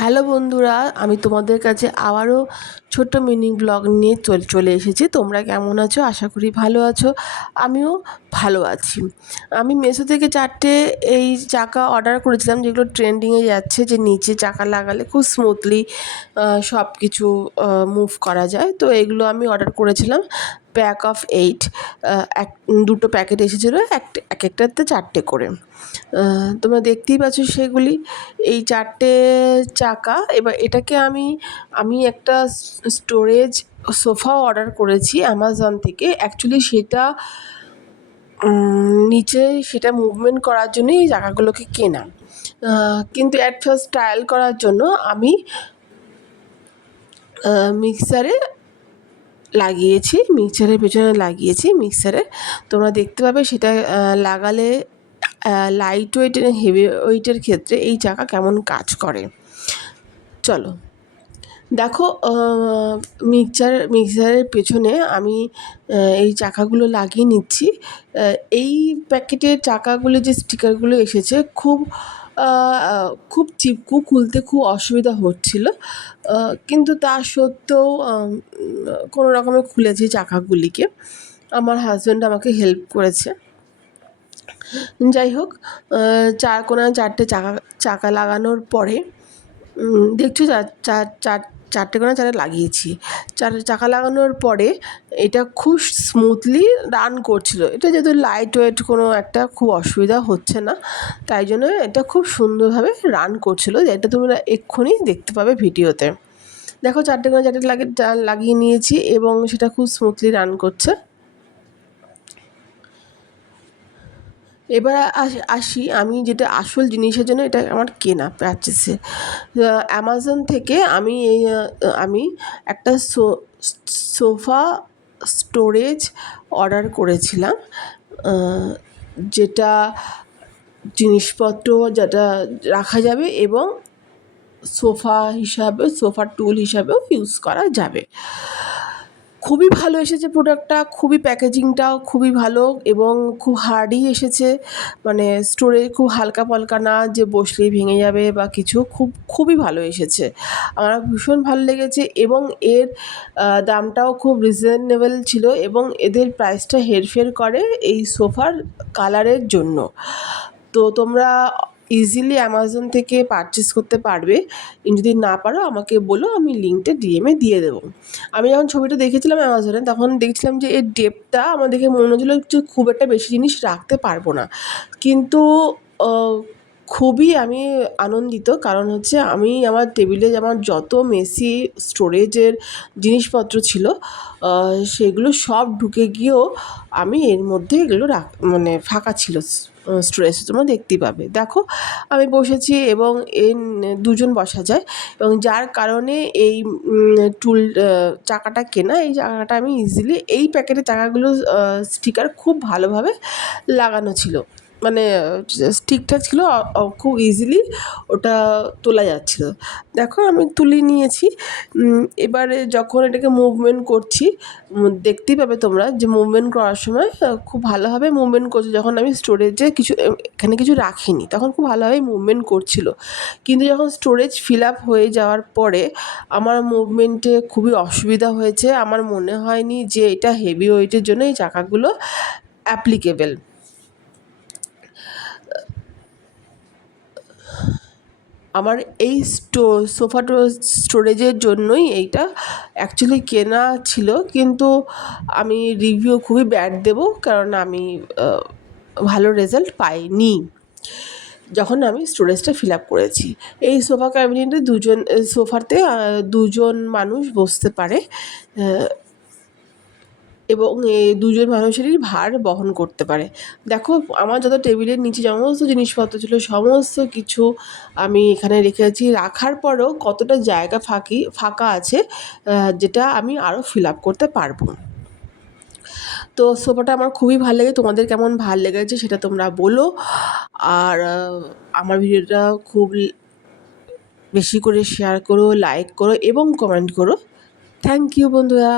Hello বন্ধুরা, আমি তোমাদের কাছে আবারও ছোট্ট মিনি ব্লগ নিয়ে চলে এসেছি। তোমরা কেমন আছো? আশা করি ভালো আছো। আমিও ভালো আছি। আমি মেশো থেকে 4টে এই চাকা অর্ডার করেছিলাম, যেগুলো ট্রেন্ডিংয়ে যাচ্ছে, যে নিচে চাকা লাগালে খুব স্মুথলি সব কিছু মুভ করা যায়। তো এগুলো আমি অর্ডার করেছিলাম প্যাক অফ 8। দুটো প্যাকেট এসেছিলো, এক একটাতে 4টে করে। তোমরা দেখতেই পাচ্ছ সেগুলি, এই 4টে চাকা। এবার এটাকে আমি একটা স্টোরেজ সোফাও অর্ডার করেছি অ্যামাজন থেকে। অ্যাকচুয়ালি সেটা নিচে সেটা মুভমেন্ট করার জন্যই এই চাকাগুলোকে কেনা, কিন্তু অ্যাট ফার্স্ট ট্রায়াল করার জন্য আমি মিক্সারে লাগিয়েছি, মিক্সারের পেছনে লাগিয়েছি। মিক্সারে তোমরা দেখতে পাবে সেটা লাগালে লাইট ওয়েট এবং হেভি ওয়েটের ক্ষেত্রে এই চাকা কেমন কাজ করে। চলো দেখো, মিক্সারের পেছনে আমি এই চাকাগুলো লাগিয়ে নিচ্ছি। এই প্যাকেটের চাকাগুলো যে স্টিকারগুলো এসেছে খুব চিপকু, খুলতে খুব অসুবিধা হচ্ছিল, কিন্তু তা সত্ত্বেও কোনো রকমে খুলেছি চাকাগুলিকে। আমার হাজব্যান্ড আমাকে হেল্প করেছে। যাই হোক, কোণায় 4টে চাকা লাগানোর পরে দেখছো, চারটে কোণায় 4টে লাগিয়েছি। চাকা লাগানোর পরে এটা খুব স্মুথলি রান করছিল। এটা যেহেতু লাইট ওয়েট, কোনো একটা খুব অসুবিধা হচ্ছে না, তাই জন্য এটা খুব সুন্দরভাবে রান করছিল। এটা তোমরা এক্ষুনি দেখতে পাবে ভিডিওতে। দেখো, 4টে কোণায় 4টে লাগিয়ে নিয়েছি এবং সেটা খুব স্মুথলি রান করছে। এবার আসি আমি যেটা আসল জিনিসের জন্য এটা আমার কেনা পারচেসে। অ্যামাজন থেকে আমি একটা সোফা স্টোরেজ অর্ডার করেছিলাম, যেটা জিনিসপত্র যেটা রাখা যাবে এবং সোফা টুল হিসাবেও ইউজ করা যাবে। খুবই ভালো এসেছে প্রোডাক্টটা, খুবই প্যাকেজিংটাও খুবই ভালো এবং খুব হার্ডই এসেছে। মানে স্টোরেজ খুব হালকা পালকা না যে বসলেই ভেঙে যাবে বা কিছু, খুবই ভালো এসেছে। আমার ভীষণ ভালো লেগেছে এবং এর দামটাও খুব রিজনেবল ছিল এবং এদের প্রাইসটা হেরফের করে এই সোফার কালারের জন্য। তো তোমরা ইজিলি অ্যামাজন থেকে পারচেস করতে পারবে। যদি না পারো আমাকে বলো, আমি লিঙ্কটা ডিএমে দিয়ে দেবো। আমি যখন ছবিটা দেখেছিলাম অ্যামাজনে, তখন দেখছিলাম যে এর ডেপটা আমার দেখে মনে হচ্ছিলো যে খুব একটা বেশি জিনিস রাখতে পারবো না, কিন্তু খুবই আমি আনন্দিত। কারণ হচ্ছে আমি আমার টেবিলে আমার যত মেসি স্টোরেজের জিনিসপত্র ছিল সেগুলো সব ঢুকে গিয়েও আমি এর মধ্যে এগুলো মানে ফাঁকা ছিল স্টোরেজ, তোমরা দেখতেই পাবে। দেখো, আমি বসেছি এবং দুজন বসা যায়, এবং যার কারণে এই চাকাটা কেনা। এই চাকাটা আমি ইজিলি, এই প্যাকেটের চাকাগুলো স্টিকার খুব ভালোভাবে লাগানো ছিল, মানে ঠিকঠাক ছিল, খুব ইজিলি ওটা তোলা যাচ্ছিল। দেখো, আমি তুলে নিয়েছি। এবারে যখন এটাকে মুভমেন্ট করছি, দেখতেই পাবে তোমরা যে মুভমেন্ট করার সময় খুব ভালোভাবে মুভমেন্ট করছে। যখন আমি স্টোরেজে এখানে কিছু রাখিনি, তখন খুব ভালোভাবেই মুভমেন্ট করছিল, কিন্তু যখন স্টোরেজ ফিল আপ হয়ে যাওয়ার পরে আমার মুভমেন্টে খুবই অসুবিধা হয়েছে। আমার মনে হয়নি যে এটা হেভি ওয়েটের জন্য এই চাকাগুলো অ্যাপ্লিকেবল। আমার এই সোফা স্টোরেজের জন্যই এইটা অ্যাকচুয়ালি কেনা ছিল, কিন্তু আমি রিভিউ খুবই ব্যাড দেবো, কারণ আমি ভালো রেজাল্ট পাইনি যখন আমি স্টোরেজটা ফিল আপ করেছি। এই সোফা ক্যাবিনেটে সোফাতে দুজন মানুষ বসতে পারে, এবং এই দুজন মানুষেরই ভার বহন করতে পারে। দেখো, আমার যত টেবিলের নিচে সমস্ত জিনিসপত্র ছিল, সমস্ত কিছু আমি এখানে রেখেছি। রাখার পরেও কতটা জায়গা ফাঁকা আছে, যেটা আমি আরও ফিল আপ করতে পারবো। তো সোফাটা আমার খুবই ভালো লেগে, তোমাদের কেমন ভাল লেগেছে সেটা তোমরা বলো। আর আমার ভিডিওটা খুব বেশি করে শেয়ার করো, লাইক করো এবং কমেন্ট করো। থ্যাংক ইউ বন্ধুরা।